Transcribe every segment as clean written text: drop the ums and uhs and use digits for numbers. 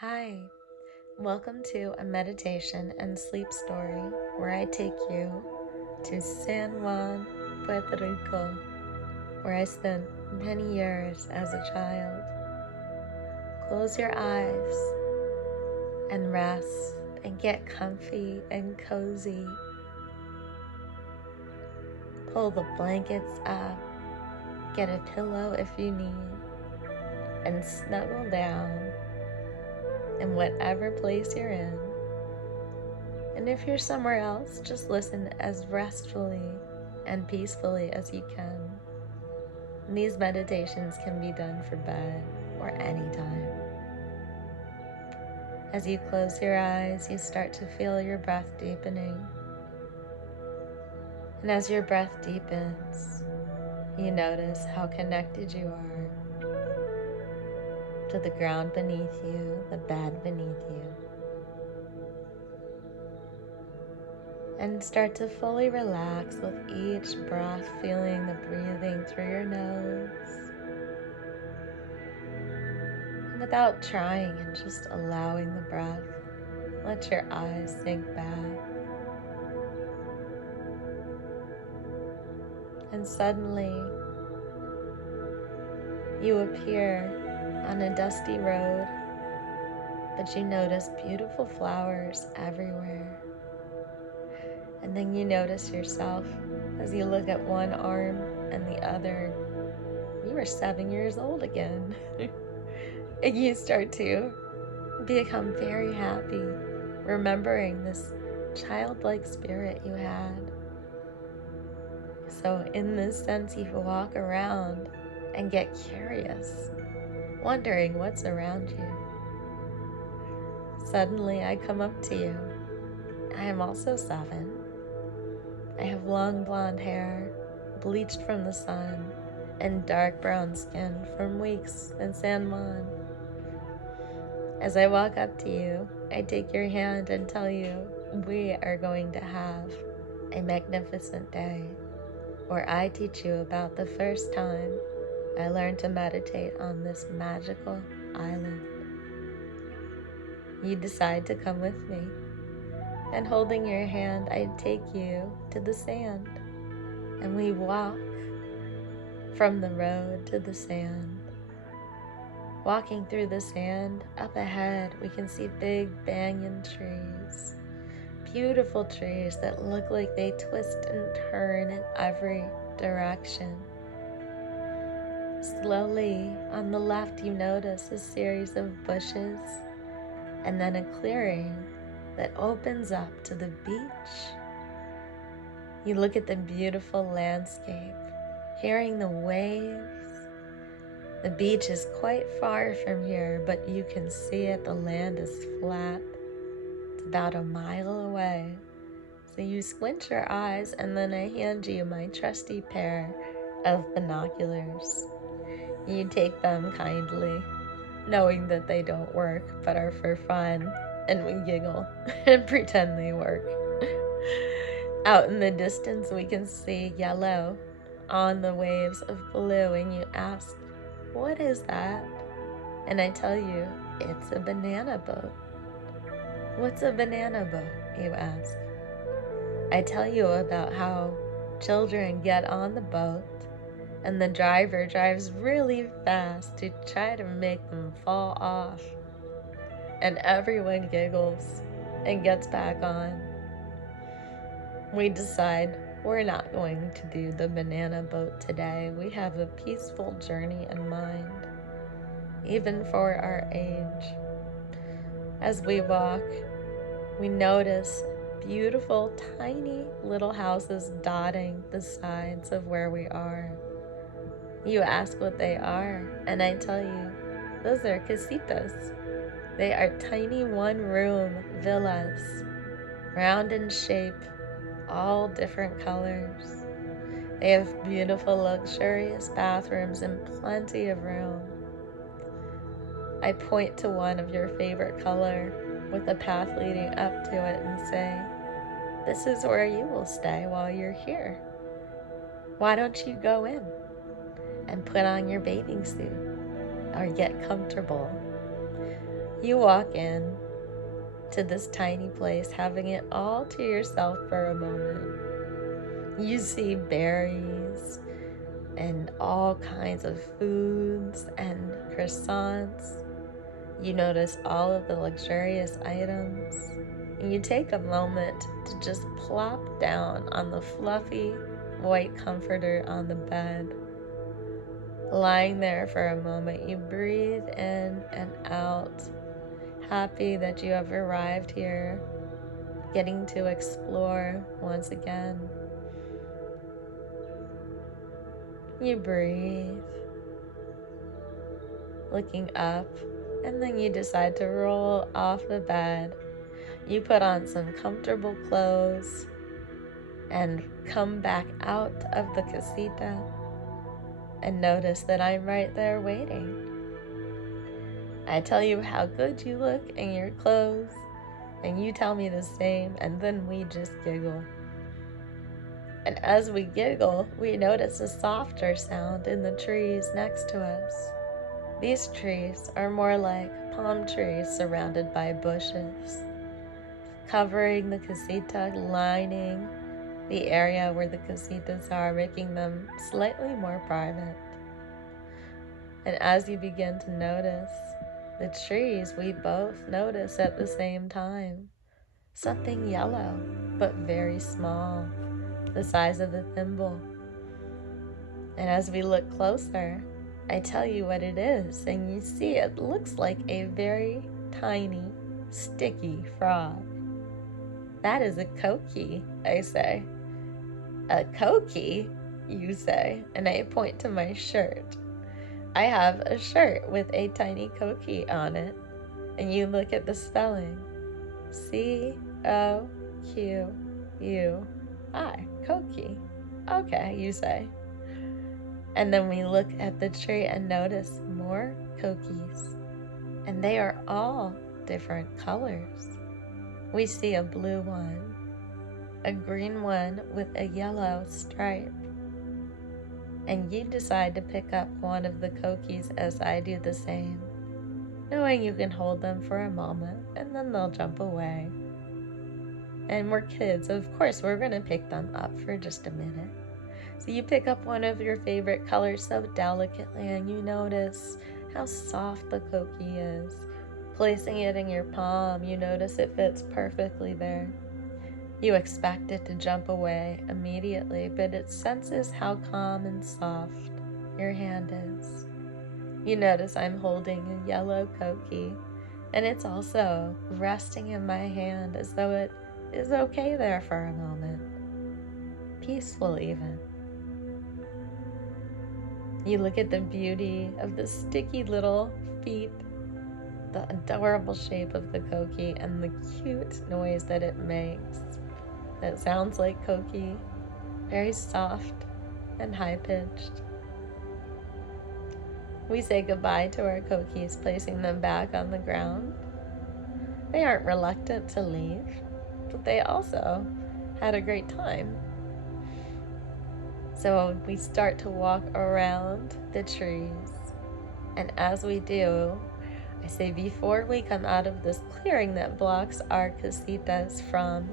Hi, welcome to a meditation and sleep story where I take you to San Juan, Puerto Rico, where I spent many years as a child. Close your eyes and rest and get comfy and cozy. Pull the blankets up, get a pillow if you need, and snuggle down in whatever place you're in. And if you're somewhere else, just listen as restfully and peacefully as you can. And these meditations can be done for bed or anytime. As you close your eyes, you start to feel your breath deepening. And as your breath deepens, you notice how connected you are to the ground beneath you, the bed beneath you. And start to fully relax with each breath, feeling the breathing through your nose. And without trying and just allowing the breath, let your eyes sink back. And suddenly, you appear on a dusty road, but you notice beautiful flowers everywhere. And then you notice yourself as you look at one arm and the other. You are 7 years old again. And you start to become very happy, remembering this childlike spirit you had. So in this sense, you walk around and get curious, wondering what's around you. Suddenly, I come up to you. I am also 7. I have long blonde hair, bleached from the sun, and dark brown skin from weeks in San Juan. As I walk up to you, I take your hand and tell you we are going to have a magnificent day where I teach you about the first time I learned to meditate on this magical island. You decide to come with me, and holding your hand, I take you to the sand, and we walk from the road to the sand. Walking through the sand, up ahead, we can see big banyan trees, beautiful trees that look like they twist and turn in every direction. Slowly, on the left, you notice a series of bushes and then a clearing that opens up to the beach. You look at the beautiful landscape, hearing the waves. The beach is quite far from here, but you can see it. The land is flat. It's about a mile away. So you squint your eyes, and then I hand you my trusty pair of binoculars. You take them kindly, knowing that they don't work but are for fun, and we giggle and pretend they work. Out in the distance, we can see yellow on the waves of blue, and you ask, "What is that?" And I tell you, it's a banana boat. "What's a banana boat?" you ask. I tell you about how children get on the boat and the driver drives really fast to try to make them fall off. And everyone giggles and gets back on. We decide we're not going to do the banana boat today. We have a peaceful journey in mind, even for our age. As we walk, we notice beautiful, tiny little houses dotting the sides of where we are. You ask what they are, and I tell you, those are casitas. They are tiny one-room villas, round in shape, all different colors. They have beautiful, luxurious bathrooms and plenty of room. I point to one of your favorite color with a path leading up to it and say, "This is where you will stay while you're here. Why don't you go in and put on your bathing suit or get comfortable?" You walk in to this tiny place, having it all to yourself for a moment. You see berries and all kinds of foods and croissants. You notice all of the luxurious items. And you take a moment to just plop down on the fluffy white comforter on the bed. Lying there for a moment, you breathe in and out, happy that you have arrived here, getting to explore once again. You breathe, looking up, and then you decide to roll off the bed. You put on some comfortable clothes and come back out of the casita and notice that I'm right there waiting. I tell you how good you look in your clothes, and you tell me the same, and then we just giggle. And as we giggle, we notice a softer sound in the trees next to us. These trees are more like palm trees surrounded by bushes, covering the casita, lining the area where the casitas are, making them slightly more private. And as you begin to notice the trees, we both notice at the same time something yellow, but very small, the size of a thimble. And as we look closer, I tell you what it is, and you see it looks like a very tiny, sticky frog. That is a koki, I say. A koki, you say, and I point to my shirt. I have a shirt with a tiny koki on it, and you look at the spelling. C-O-Q-U-I, koki. Okay, you say. And then we look at the tree and notice more kokis, and they are all different colors. We see a blue one, a green one with a yellow stripe, and you decide to pick up one of the kokis as I do the same, knowing you can hold them for a moment and then they'll jump away. And we're kids, so of course we're going to pick them up for just a minute. So you pick up one of your favorite colors so delicately, and you notice how soft the koki is. Placing it in your palm, you notice it fits perfectly there. You expect it to jump away immediately, but it senses how calm and soft your hand is. You notice I'm holding a yellow koki, and it's also resting in my hand as though it is okay there for a moment. Peaceful even. You look at the beauty of the sticky little feet, the adorable shape of the koki, and the cute noise that it makes. That sounds like koki, very soft and high-pitched. We say goodbye to our kokis, placing them back on the ground. They aren't reluctant to leave, but they also had a great time. So we start to walk around the trees, and as we do, I say before we come out of this clearing that blocks our casitas from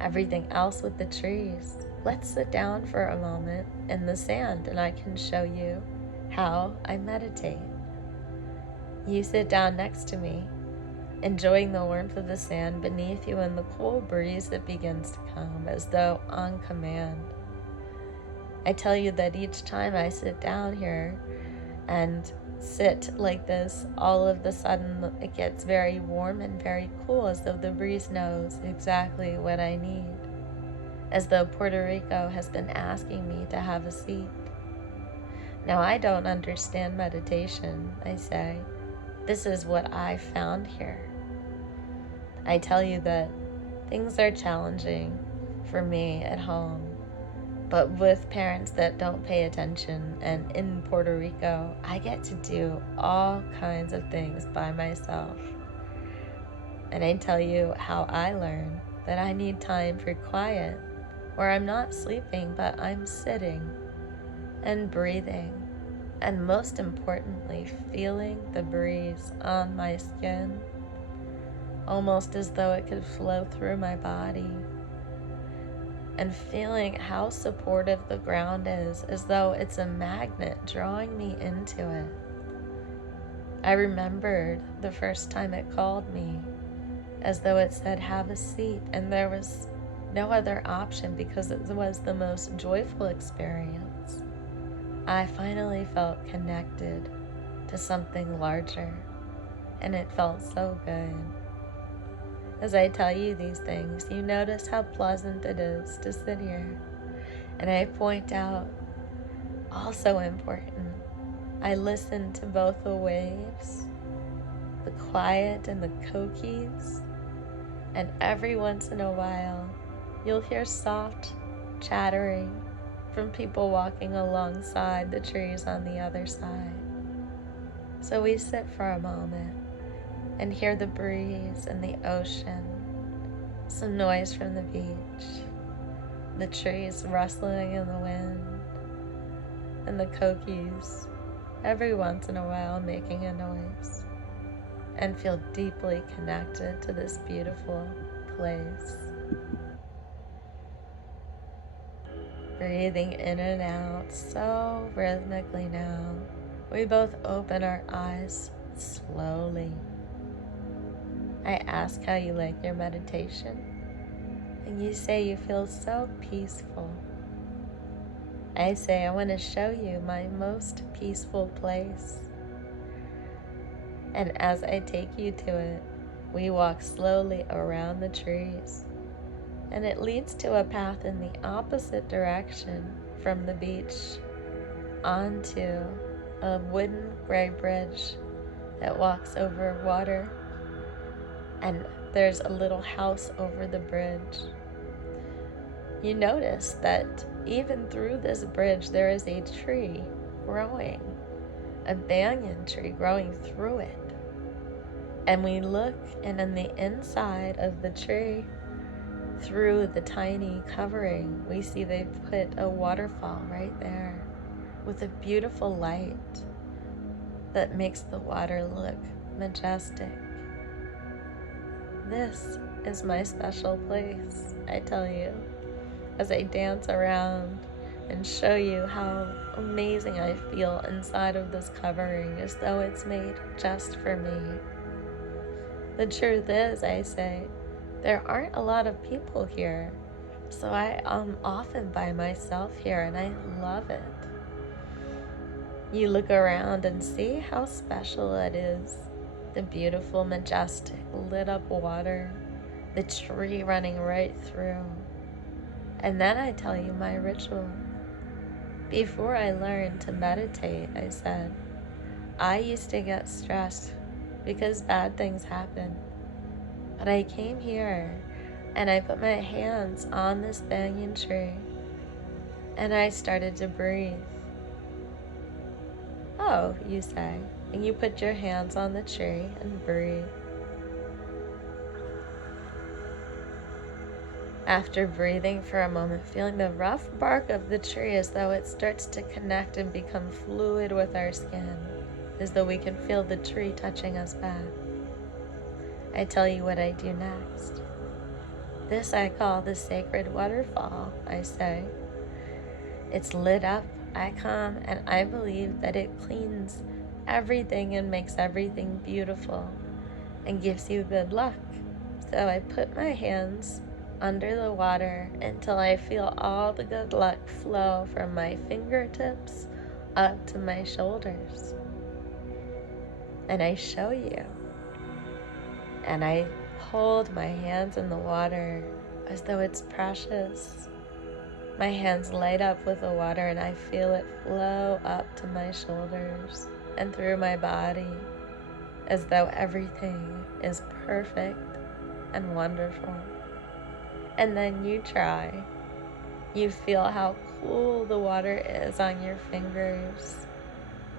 everything else with the trees, let's sit down for a moment in the sand and I can show you how I meditate. You sit down next to me, enjoying the warmth of the sand beneath you and the cool breeze that begins to come as though on command. I tell you that each time I sit down here and sit like this, all of the sudden it gets very warm and very cool, as though the breeze knows exactly what I need, as though Puerto Rico has been asking me to have a seat. Now, I don't understand meditation, I say. This is what I found here. I tell you that things are challenging for me at home, but with parents that don't pay attention, and in Puerto Rico, I get to do all kinds of things by myself. And I tell you how I learn that I need time for quiet, where I'm not sleeping, but I'm sitting and breathing and most importantly, feeling the breeze on my skin, almost as though it could flow through my body, and feeling how supportive the ground is, as though it's a magnet drawing me into it. I remembered the first time it called me, as though it said, "Have a seat," and there was no other option because it was the most joyful experience. I finally felt connected to something larger, and it felt so good. As I tell you these things, you notice how pleasant it is to sit here. And I point out, also important, I listen to both the waves, the quiet and the kokies, and every once in a while, you'll hear soft chattering from people walking alongside the trees on the other side. So we sit for a moment and hear the breeze and the ocean, some noise from the beach, the trees rustling in the wind, and the kokies every once in a while making a noise, and feel deeply connected to this beautiful place. Breathing in and out so rhythmically now. We both open our eyes slowly. I ask how you like your meditation, and you say you feel so peaceful. I say I want to show you my most peaceful place. And as I take you to it, we walk slowly around the trees, and it leads to a path in the opposite direction from the beach onto a wooden gray bridge that walks over water, and there's a little house over the bridge. You notice that even through this bridge there is a tree growing, a banyan tree growing through it. And we look, and on the inside of the tree, through the tiny covering, we see they've put a waterfall right there with a beautiful light that makes the water look majestic. This is my special place, I tell you, as I dance around and show you how amazing I feel inside of this covering, as though it's made just for me. The truth is, I say, there aren't a lot of people here, so I am often by myself here, and I love it. You look around and see how special it is. The beautiful, majestic, lit up water, the tree running right through. And then I tell you my ritual. Before I learned to meditate, I said, I used to get stressed because bad things happen. But I came here and I put my hands on this banyan tree and I started to breathe. Oh, you say, and you put your hands on the tree and breathe. After breathing for a moment, feeling the rough bark of the tree as though it starts to connect and become fluid with our skin, as though we can feel the tree touching us back, I tell you what I do next. This I call the sacred waterfall, I say. It's lit up, I come, and I believe that it cleans everything and makes everything beautiful and gives you good luck. So I put my hands under the water until I feel all the good luck flow from my fingertips up to my shoulders. And I show you. And I hold my hands in the water as though it's precious. My hands light up with the water and I feel it flow up to my shoulders and through my body as though everything is perfect and wonderful. And then you try. You feel how cool the water is on your fingers,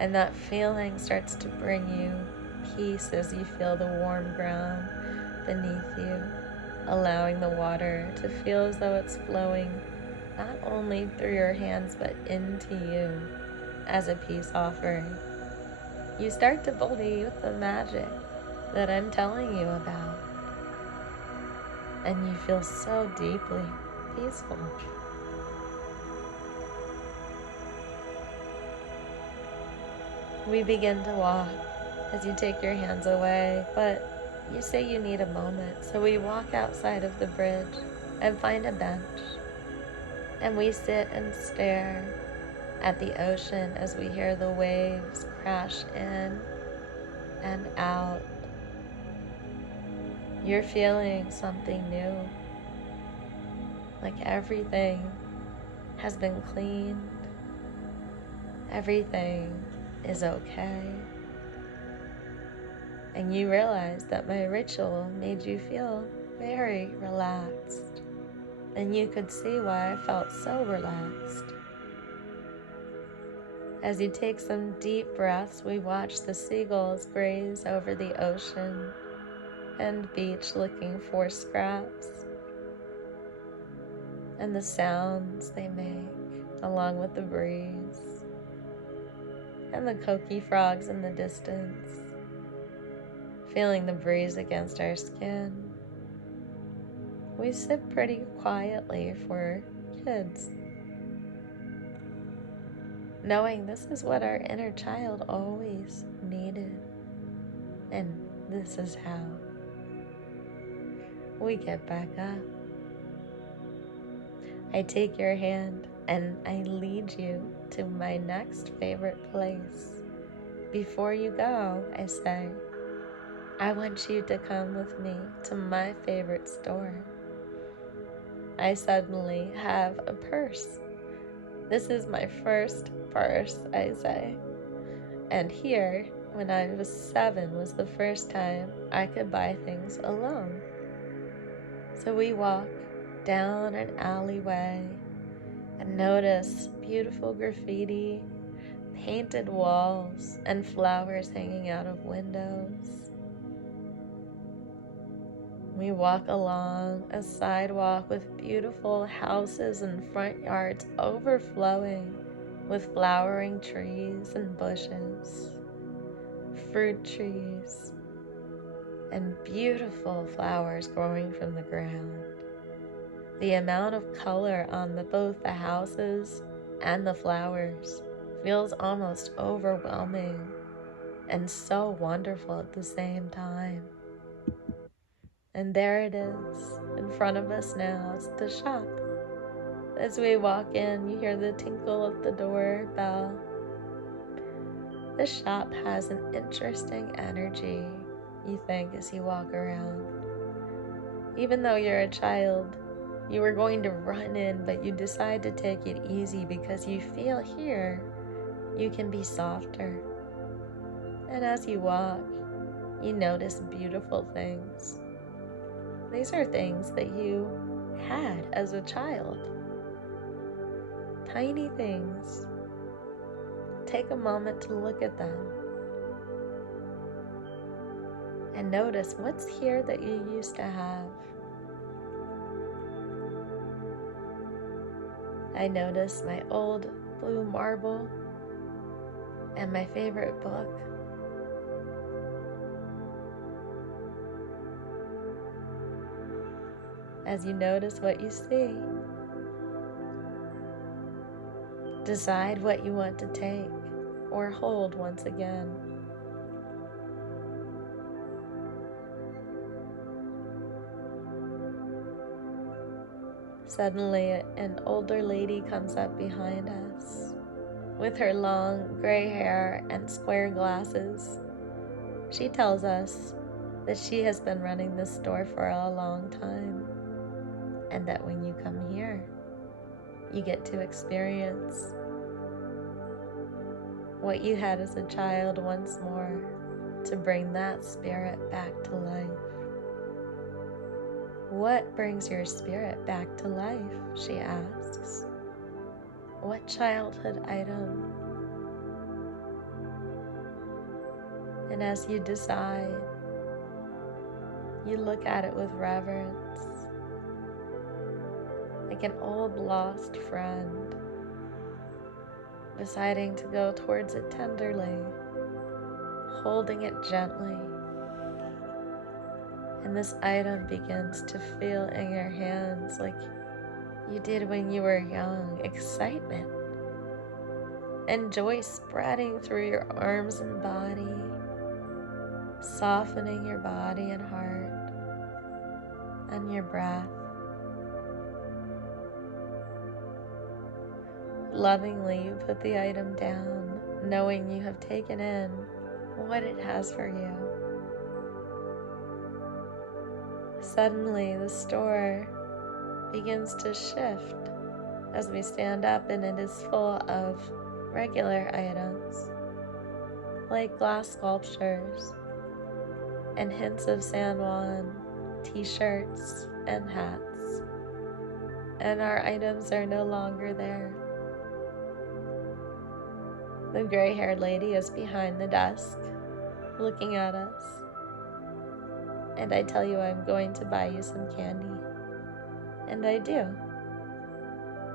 and that feeling starts to bring you peace as you feel the warm ground beneath you, allowing the water to feel as though it's flowing not only through your hands but into you, as a peace offering. You start to believe the magic that I'm telling you about, and you feel so deeply peaceful. We begin to walk as you take your hands away, but you say you need a moment, so we walk outside of the bridge and find a bench, and we sit and stare at the ocean as we hear the waves crash in and out. You're feeling something new, like everything has been cleaned, everything is okay. And you realize that my ritual made you feel very relaxed, and you could see why I felt so relaxed. As you take some deep breaths, we watch the seagulls graze over the ocean and beach looking for scraps, and the sounds they make along with the breeze, and the coqui frogs in the distance, feeling the breeze against our skin. We sit pretty quietly for kids, knowing this is what our inner child always needed, and this is how we get back up. I take your hand and I lead you to my next favorite place. Before you go, I say, I want you to come with me to my favorite store. I suddenly have a purse. This is my first purse, I say. And here, when I was 7, was the first time I could buy things alone. So we walk down an alleyway and notice beautiful graffiti, painted walls, and flowers hanging out of windows. We walk along a sidewalk with beautiful houses and front yards overflowing with flowering trees and bushes, fruit trees, and beautiful flowers growing from the ground. The amount of color on both the houses and the flowers feels almost overwhelming and so wonderful at the same time. And there it is, in front of us now. It's the shop. As we walk in, you hear the tinkle of the doorbell. The shop has an interesting energy, you think, as you walk around. Even though you're a child, you were going to run in, but you decide to take it easy because you feel here you can be softer. And as you walk, you notice beautiful things. These are things that you had as a child. Tiny things. Take a moment to look at them and notice what's here that you used to have. I notice my old blue marble and my favorite book. As you notice what you see, decide what you want to take or hold once again. Suddenly, an older lady comes up behind us with her long gray hair and square glasses. She tells us that she has been running this store for a long time, and that when you come here, you get to experience what you had as a child once more, to bring that spirit back to life. What brings your spirit back to life? She asks. What childhood item? And as you decide, you look at it with reverence, like an old lost friend. deciding to go towards it tenderly, holding it gently. And this item begins to feel in your hands like you did when you were young. Excitement and joy spreading through your arms and body, softening your body and heart and your breath. Lovingly, you put the item down, knowing you have taken in what it has for you. Suddenly, the store begins to shift as we stand up, and it is full of regular items like glass sculptures and hints of San Juan, t-shirts and hats. And our items are no longer there. The gray-haired lady is behind the desk, looking at us. And I tell you I'm going to buy you some candy. And I do.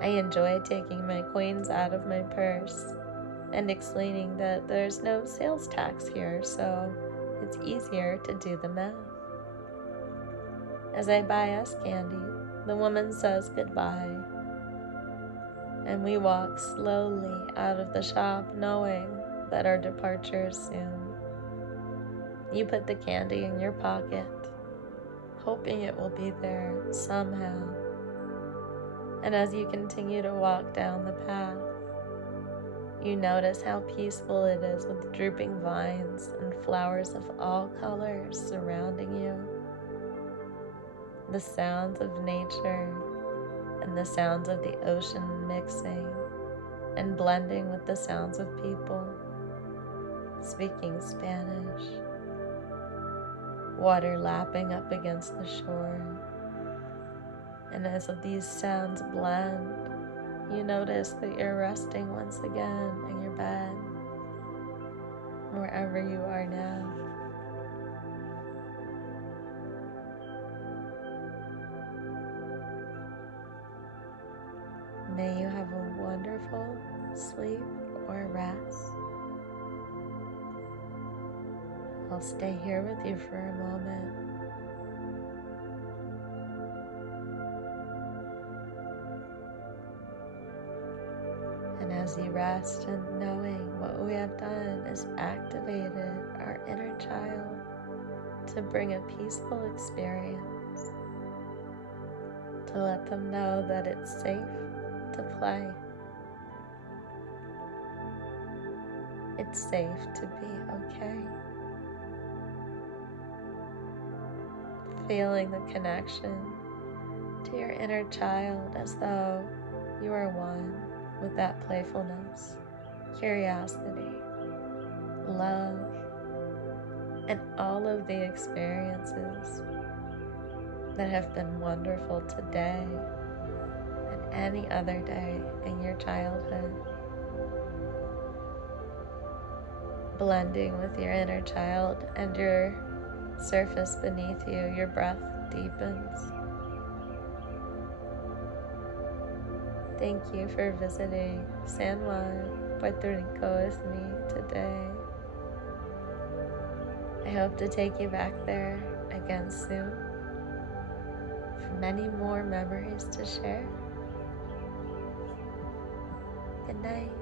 I enjoy taking my coins out of my purse and explaining that there's no sales tax here, so it's easier to do the math. As I buy us candy, the woman says goodbye, and we walk slowly out of the shop, knowing that our departure is soon. You put the candy in your pocket, hoping it will be there somehow. And as you continue to walk down the path, you notice how peaceful it is with drooping vines and flowers of all colors surrounding you. The sounds of nature and the sounds of the ocean mixing and blending with the sounds of people speaking Spanish. Water lapping up against the shore. And as these sounds blend, you notice that you're resting once again in your bed, wherever you are now. May you have a wonderful sleep or rest. I'll stay here with you for a moment. And as you rest and knowing what we have done is activated our inner child to bring a peaceful experience, to let them know that it's safe to play. It's safe to be okay. Feeling the connection to your inner child as though you are one with that playfulness, curiosity, love, and all of the experiences that have been wonderful today and any other day in your childhood. Blending with your inner child and your surface beneath you, your breath deepens. Thank you for visiting San Juan, Puerto Rico with me today. I hope to take you back there again soon for many more memories to share. Good night.